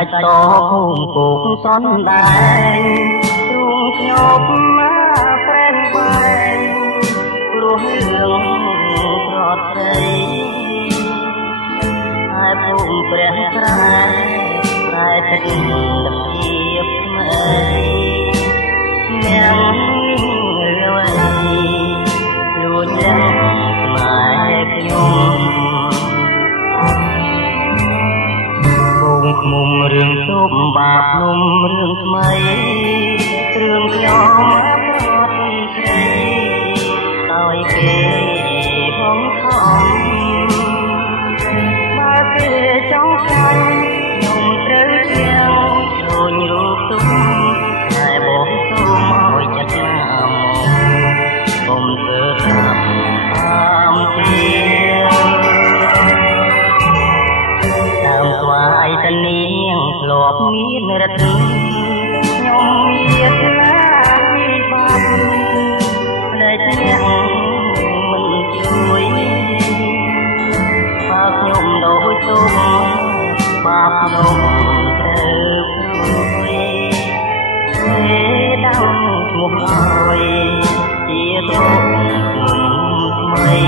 សាច់តភូមិគោកសនដែរទ្រូងខ្ញុំមកប្រែងបែងព្រោះរឿងប្រត់ត្រីហើយភូមិព្រះស្រែតែទឹកទឹកជាថ្មីអ្នកលួយលួចយ៉ាងម៉ែខ្ញុំឃុំរឿងទុំបាបនំរឿងថ្មីរឿងខ្ញុំប្រត់ស្រីដោយគេហងខំបើគេចង់ចាំខ្ញុំត្រូវជាងដូចរូបទុំតែបងសូមឲ្យចិត្តណាមកកុំធ្វើតាមទីស្វាយតនាងធ្លាប់មានរត់ខ្ញុំមានណាពីបាបផ្លែអ្នកមិនជួយបើខ្ញុំដូចទុំបាបខ្ញុំត្រូវព្រួយទេដល់ឈ្មោះឲ្យជាទុំថ្មី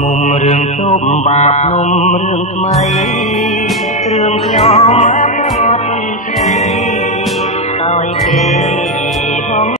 មុំរឿងទុំបាបនំរឿងថ្មី